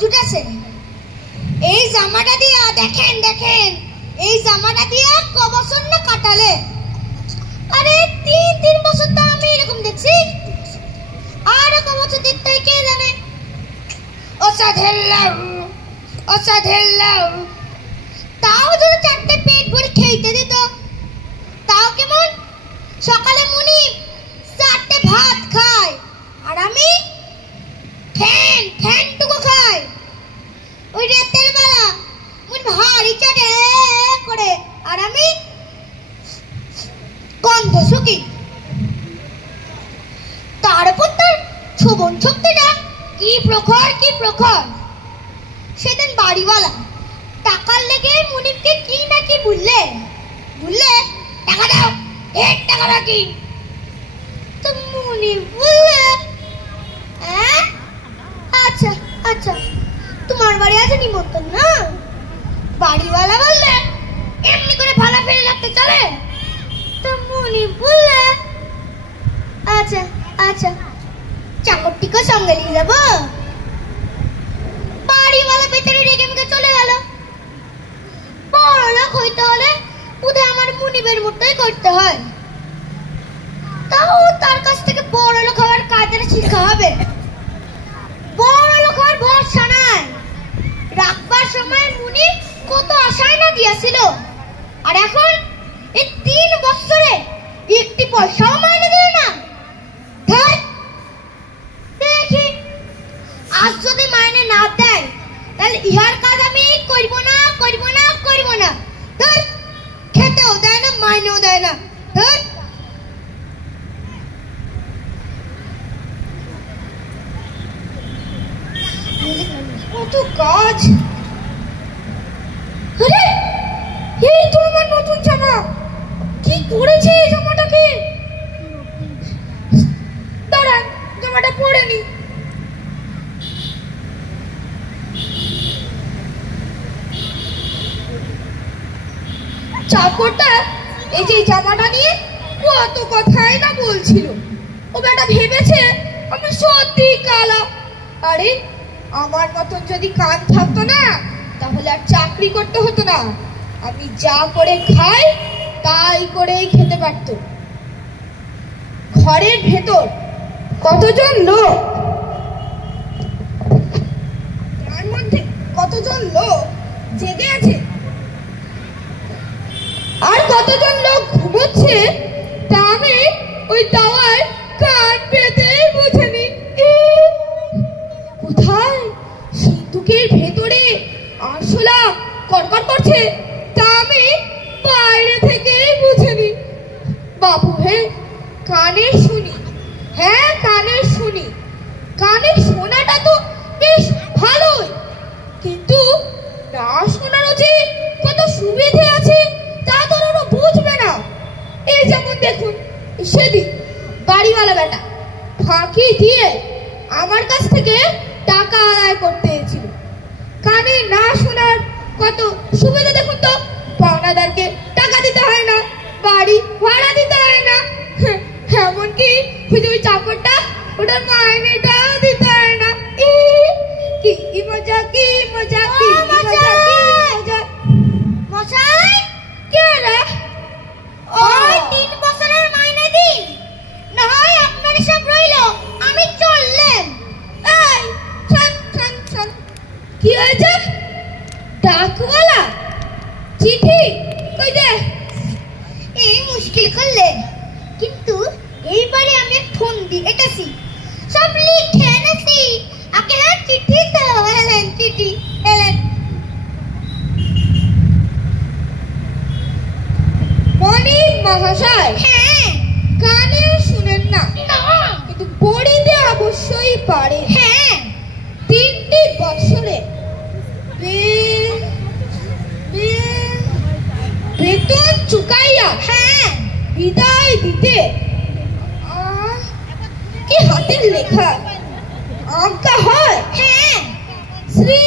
জুটেছে। এই জামাটা দিয়া দেখেন দেখেন, এই জামাটা দিয়া ক বছর না কাটালে? আরে 3 বছর তো আমি এরকম দেখছি, আর ক বছর দেখতে কে জানে। অসাধেল্লাউ তাও যদি 4টে পেট ভরে খেতে দিত তাও কেমন? সকালে মুনি 4টে ভাত খায় আর আমি ঠ্যাংটুকু খাই। ওই রাতের বেলা মুন ভারী চাটে করে আর আমি গন্ধ শুকি। তার উপর তার শোভন শক্তিটা কি প্রখর। সেদিন বাড়িওয়ালা টাকার লেগে মুনিপকে কি না কি বললে, টাকা দাও, টাকা বাকি। তো মুনিপ বললে আচ্ছা তোমার বাড়ি আছে নিমন্ত্রণ না? বাড়িওয়ালা বললে এমনি করে ভাড়া ফেলে রাখতে চলে? তো মুনিপ বললে আচ্ছা চাকরটিকে সঙ্গে নিয়ে যাবো। বাড়িওয়ালা ভেতরে রেখে মেখে চলে গেল। বড়লোক হইতে হলে বোধহয় আমার মুনিবের মতোই করতে হয়। তাও তার কাছ থেকে বড়লোক হওয়ার কাজটা শিখা হবে। বড়লোক হওয়ার ভরসা নাই। রাখবার সময় মুনিব কত আশায় না দিয়েছিল, আর এখন এই 3 বছরে একটি পয়সাও মাইনে দিল না। দেখি আজ যদি মাইনে না দেয় তাহলে ইহার কাজ আমি করব না। ধর, খেতেও দেয় না, মাইনেও দেয় না। ধর, কত কাজ। আরে এই তো আমার নতুন জামা। কি করেছে এই জামাটাকে? দাঁড়ান, জামাটা পরে নি। চাকরটা এই যে জামাটা নিয়ে কত কথাই না বলছিল। ও বেটা ভেবেছে আমি সত্যি কালা। আরে আমার মতন যদি কান থাকতো না তাহলে আর চাকরি করতে হতো না। আমি যা করে খাই তাই করেই খেতে পারত। ঘরের ভেতর কতজন লোক, তার মধ্যে কতজন লোক জেগে আছে আর কতজন লোক ঘুমোচ্ছে তা আমি ওই তাওয়ার কান পেতে বুঝিনি। কোথায় সিন্ধুকের ভেতরে আরশোলা কড়কড় করছে তা আমি বাইরে থেকে বুঝিনি। বাবু হে, কানে শুনি। হ্যাঁ, কানে শুনি। কানে শোনাটা তো বেশ ভালোই, কিন্তু না শোনারও যে কত সুবিধে আছে তা তো ওরা বুঝবে না। এই যেমন দেখুন, সেদিন বাড়িওয়ালা বেটা ফাঁকি দিয়ে আমার কাছ থেকে টাকা আদায় করতে এসেছিল। কানে না শোনার কত সুবিধা দেখুন তো। পাওনাদারকে টাকা দিতে হয় না, বাড়ি ভাড়া দিতে হয় না, এমনকি ওই চাকরটা ওটার মাইনেটাও দিতে হয় না। কি মজা, কি মজা, কি মজা, কি মজা। মশাই কে রে? ওই 3 বছরের মাইনে দিন, না হয় আপনার সব রইল, আমি চললেন। এই ছান কি হয়েছে? ডাকওয়ালা চিঠি কই দে? এই মুশকিল করলেন, কিন্তু এইবারে আমি ফোন দিয়ে এটাছি, সব লিখে এনেছি। আগে হ্যাঁ চিঠি তো এলেন, চিঠি এলেন। মনিব মহাশয়, হ্যাঁ, কানে শুনেন না, কিন্তু পড়িতে অবশ্যই পারে। হ্যাঁ, 3টি বছরে বেতন চুকাইয়া হ্যাঁ বিদায় দিতে। কি হাতের লেখা, আজ্ঞা হয়। হ্যাঁ, শ্রী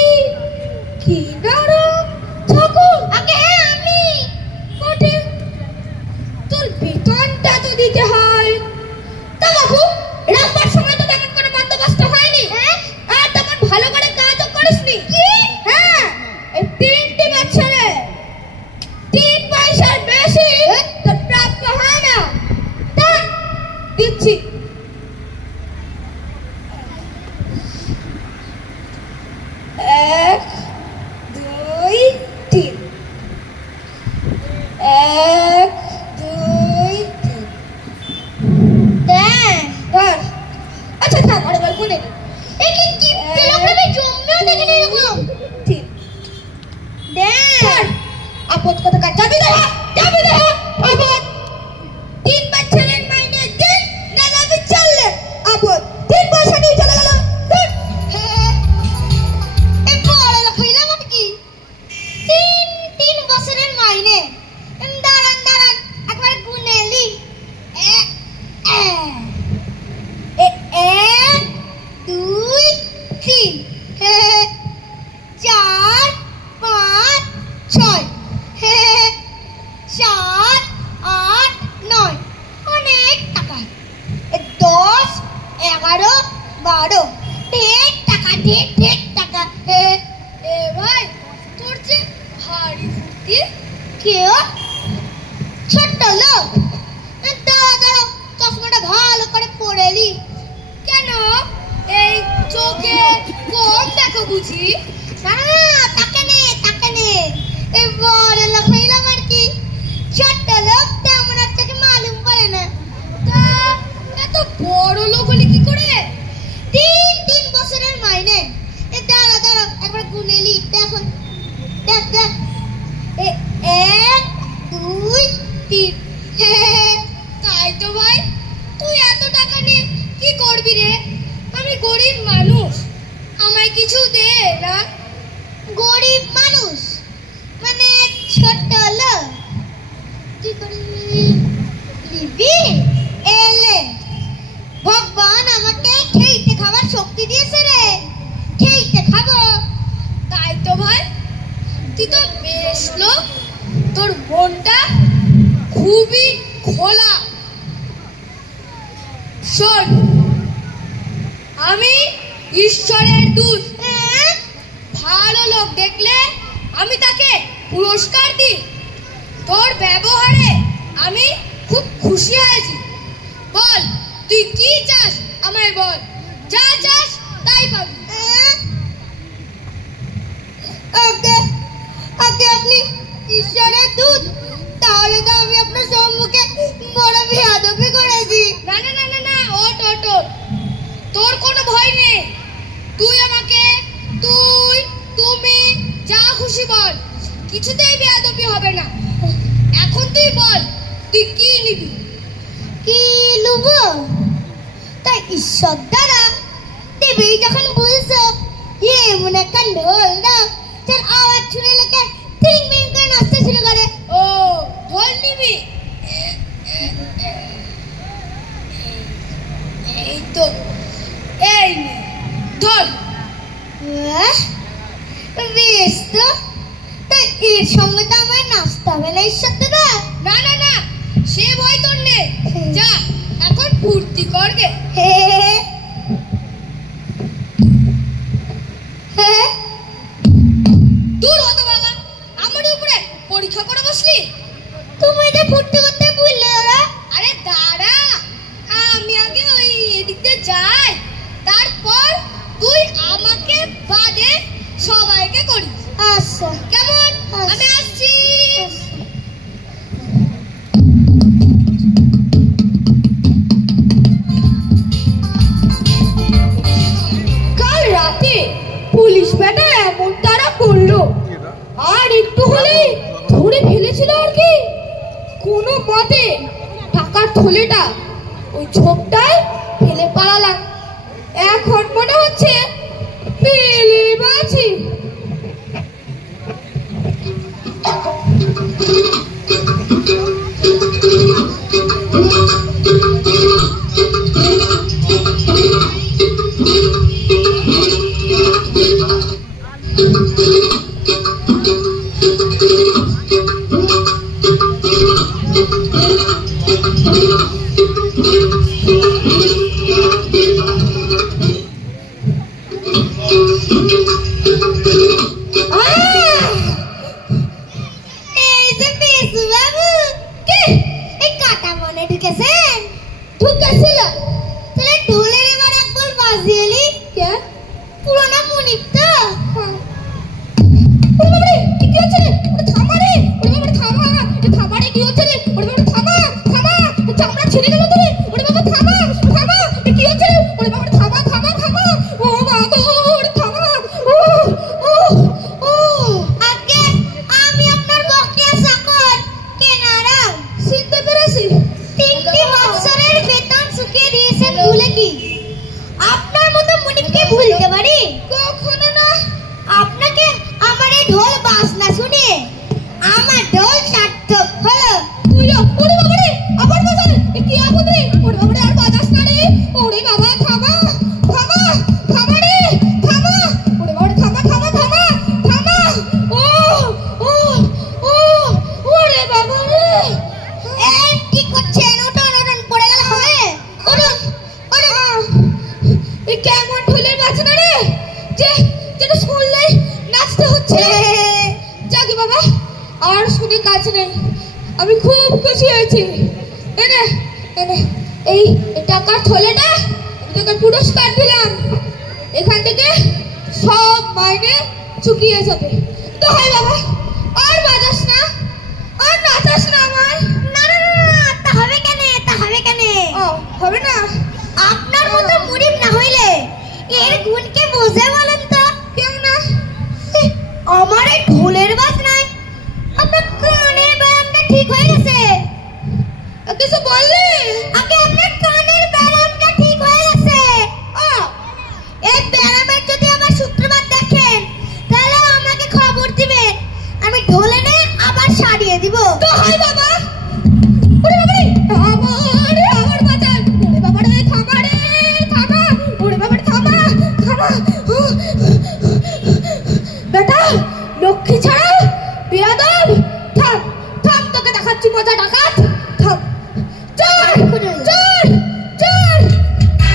কিনারাম ঠাকুর। আগে হ্যাঁ আমি কোটে। তোর বেতনটা তো দিতে হয়। তা বাবু, রাখবার সময় তো তেমন কোনো বন্দোবস্ত হয়নি। হ্যাঁ, আর তেমন ভালো করে কাজও করিস আপদ কোথাকার, যাবি না যাবি না আপদ। 3 বছরের মাইনে দিন না যাবি চললে আপদ। 3 পয়সা নিয়ে চলে গেল। এই বড় লোক হইলাম আমি কি? 3 বছরের মাইনে। দাঁড়ান দাঁড়ান একবার গুনে নি। 1 2 3 4 5 6 7 8 9 অনেক টাকা। 10 11 12 ঢের টাকা, ঢের টাকা। এ ভাই তোর যে ভারী ফুর্তি। কেউ ছোট্ট লোক, দাদা চশমাটা ভালো করে পরে নি কেন? এই চোখে কম দেখো বুঝি? না না তাকে নে এই বড় লোক হইলাম আর কি। ছোট্ট লোক তেমন আর চোখে মালুম পড়ে না। তা এত বড় লোক হলে কি করে? 3 বছরের মাইনে। দাঁড়া একবার গুনে নি। দেখো দেখ 1 2 3। তাই তো ভাই, তুই এত টাকা নিয়ে কি করবি রে? আমি গরিব মানুষ, আমায় কিছু দে না। গরিব মানুষ মানে ছোট লোক, কি করবি? এলে ভগবান আমাকে খেইতে খাবার শক্তি দিয়েছে রে, খেইতে খাবো। তাই তো ভাই, তুই তো বেশ লোক, তোর মনটা খুবই খোলা। শোন, আমি ঈশ্বরের দূত। ভালো লোক দেখলে আমি তাকে পুরস্কার দিই। তোর ব্যবহারে আমি খুব খুশি হয়েছি। বল তুই কি চাস, আমায় বল। যা চাস তাই পাবি। আপনি ঈশ্বরের দূত, তাহলে তো আমি আপনার সম্মুখে বড় বেয়াদবি করেছি। না না না না না, ওট ওট ওট, তোর কোনো ভয় নেই। তুই আমাকে তুমি যা খুশি বল, কিছুতেই বেয়াদবি হবে না। এখন তুই বল তুই কি নিবি? কি লুব? তাই ঈশ্বর দ্বারা দেবেই যখন বলছো, এমন একটা ঢোল দাও যার আওয়াজ শুনে লোকে তিন বিন করে নাচতে শুরু করে। ও ঢোল নিবি? এই তো এই ঢোল। বেশ তো, তাই এর সঙ্গে তো আমার নাচতে হবে না ঈশ্বর দাদা? না না না, সে ভয় তোর নেই। যা এখন ফুর্তি করবে। দূর হতে বাবা, আমার উপরে পরীক্ষা করে বসলি? তুমি যে ফুর্তি করতে ভুললে ওরা। আরে দাঁড়া, আমি আগে ওই এদিক দিয়ে যাই, তারপর তুই আমাকে বাদে সবাইকে করিস। আচ্ছা কেমন? আমি আসছি। কাল রাতে পুলিশ ব্যাটা এমন তারা করলো, আর একটু হলেই ধরে ফেলেছিল আর কি। কোনো মতে টাকার থলেটা ওই ঝোপটায় ফেলে পালালাম। এখন মনে হচ্ছে পেলে বাঁচি। আর শুনে কাজ নেই, আমি খুব খুশি হয়েছি। এনে এনে এই টাকার থলেটা আমি তোকে পুরস্কার দিলাম। এখান থেকে সব মাইনে চুকিয়ে যাবে। তো হয় বাবা, আর বাজাস না, আর নাচাস না আমার। না না না, তা হবে কেন, তা হবে কেন? ও হবে না? আপনার মতো মুরিব না হইলে এর গুণকে বোঝে বলেন তো? কেউ না। আমার এই ঢোলের বাজনায় আপনার কানের ব্যায়ামটা ঠিক হয়ে গেছে। কিছু বললি? আগে আপনার কানের ব্যায়ামটা ঠিক হয়ে গেছে। এই ব্যায়ামের যদি আমার শুক্রবার দেখেন তাহলে আমাকে খবর দিবেন, আমি ঢোলে নিয়ে আবার সারিয়ে দিব। তো হয় বাবা। ওরে বাবারে, আমার বাজার। ওরে বাবারে, থামা রে, থামা। ওরে বাবারে, থামা, থামা। বেটা লক্ষ্মী ছাড়া বেয়াদব, থাম থাম, তোকে দেখাচ্ছি মজা। ডাকাত থাম। চোর চোর চোর,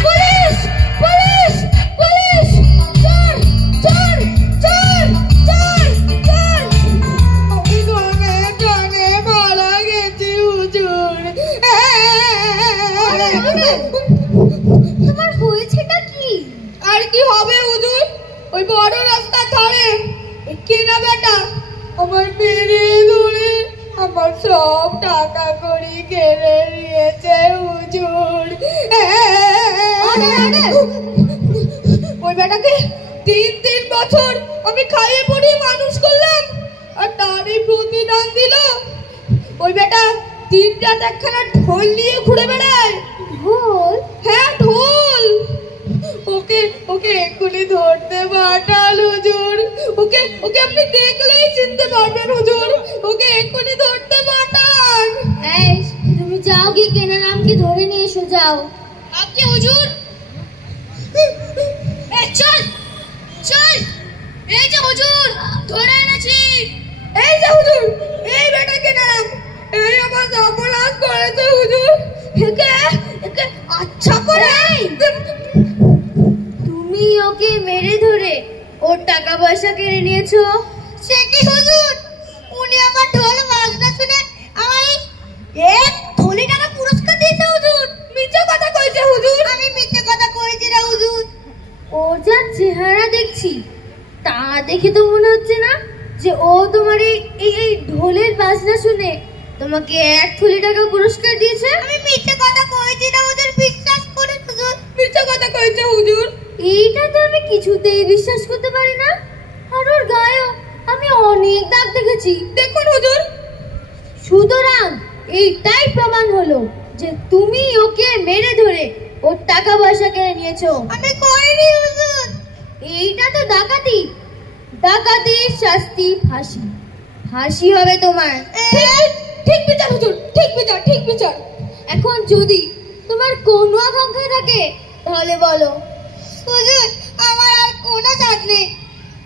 পুলিশ পুলিশ পুলিশ, চোর চোর চোর চোর চোর। আমি গানে গানে মারা গেছি হুজুর। তোমার হয়েছেটা কি? আর কি হবে হুজুর, ওই বড় রাস্তার ধারে কেনা বেটা আমার মেরে ধরে আমার সব টাকা কড়ি কেড়ে নিয়েছে হুজুর। ওই বেটাকে 3 বছর আমি খাইয়ে পড়িয়ে মানুষ করলাম, আর তারই প্রতিদান দিল ওই বেটা 3 রাত একখানা ঢোল নিয়ে ঘুরে বেড়ায়। ঢোল? হ্যাঁ ঢোল। ওকে ওকে এক্ষুনি ধরতে পাঠাল হুজুর। ওকে ওকে আপনি দেখলেই চিনতে পারবেন হুজুর। ওকে এক্ষুনি ধরতে পাঠান। এই তুমি যাও গিয়ে কেনা নামকে ধরে নিয়ে এসো, যাও। আপনি হুজুর। চল চল, এই যে হুজুর ধরে এনেছি। এই যে হুজুর, এই বেটাকে নাম, এই আমার অপরাধ করেছে হুজুর। একে একে আচ্ছা করে। তুমি ওকে মেরে ধরে ওর টাকা পয়সা কেড়ে নিয়েছো? সে কি হুজুর, উনি আমার ঢোল বাজনা শুনে আমায় 1 থলি টাকা পুরস্কার দিয়েছে হুজুর। মিথ্যে কথা কইছে হুজুর। আমি মিথ্যে কথা কইছি না হুজুর। ওর যা চেহারা দেখছি তা দেখে তো মনে হচ্ছে না যে ও তোমার এই ঢোলের বাজনা শুনে তোমাকে 1 থলি টাকা পুরস্কার দিয়েছে। আমি মিথ্যে কথা কইছি না হুজুর, বিশ্বাস করুন হুজুর। মিথ্যে কথা কইছে হুজুর। এইটা তো আমি কিছুতেই বিশ্বাস করতে পারি না। আর ওর গায়েও আমি অনেক দাগ দেখেছি। দেখুন হুজুর। সুতরাং এইটাই প্রমাণ হলো যে তুমি ওকে মেরে ধরে ওর টাকা পয়সা কেড়ে নিয়েছো। আমি করিনি হুজুর। এইটা তো ডাকাতি। ডাকাতির শাস্তি ফাঁসি। ফাঁসি হবে তোমার। ঠিক বিচার হুজুর, ঠিক বিচার, ঠিক বিচার। এখন যদি তোমার কোনো আকাঙ্ক্ষা থাকে তাহলে বলো। হুজুর আমার আর কোনো চাপ নেই,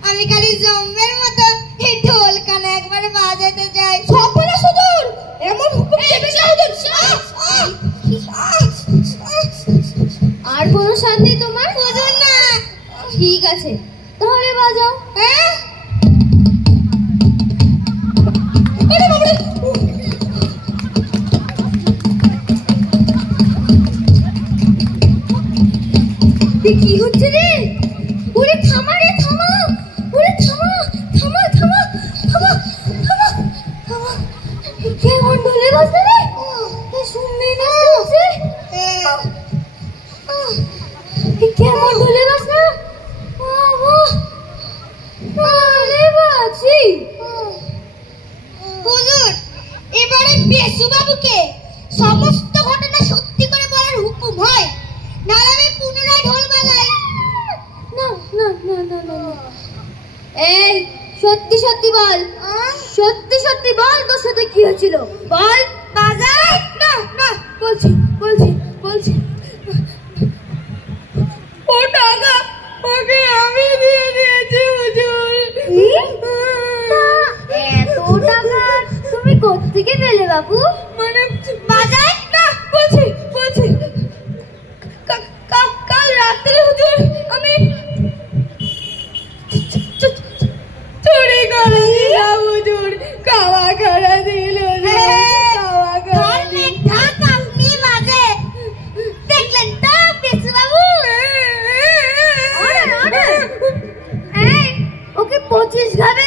আমি খালি জম্মের মতো এই ঢোল কানে একবার বাজাতে চাই। সপনা হুজুর, এমন হুকুম দেবেন না হুজুর। আর কোনো শান্তি তোমার? হুজুর না। ঠিক আছে তাহলে বাজাও। হ্যাঁ আরে বাবা, কি হচ্ছে রে? ওরে থামা রে, থামা। ওরে থামা থামা থামা থামা থামা থামা। কেমন ঢোলে বাজছে রে? শুনবি না হচ্ছে? কেমন ঢোলে বাজনা? আরে বাজি হুজুর, এবারে পেশু বাবুকে সমস্ত ঘটনা সত্যি করে বলার হুকুম হয়, নাহলে আমি পুনরায় ঢোল বাজাই। না না না না না। এই সত্যি সত্যি বল, সত্যি সত্যি বল তোর সাথে কি হয়েছিল, বল। বাজাই। না না, বলছি বলছি বলছি। ও টাকা ওকে আমি দিয়ে দিয়েছি হুজুর। এত টাকা তুমি কোত্থেকে পেলে বাবু? মানে বাজাই না, বলছি বলছি কাল রাতে হুজুর আমি চুরি করেছিলাম হুজুর। হুজুর খাওয়া খাওয়া দিল রে, খাওয়া খাওয়া ধর্মের ঢাক আপনি বাজে দেখলেন তো পেশু বাবু? এই ওকে 25 ঘাবে